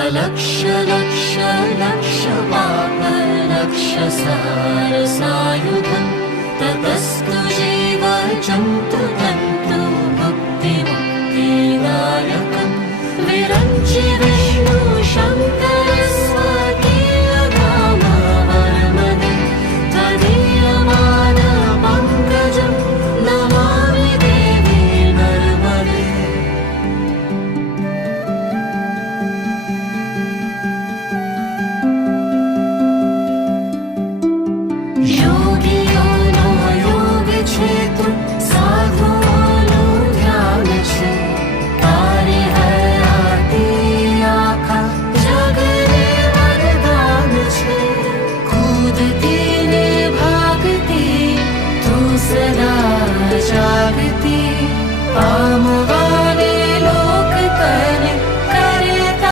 अलक्ष्य लक्ष्य लक्ष्य पाप लक्ष्य सारसायुधं ततस्तु जीव जन्तु तन्तु मुक्तिदायकं विरञ्चि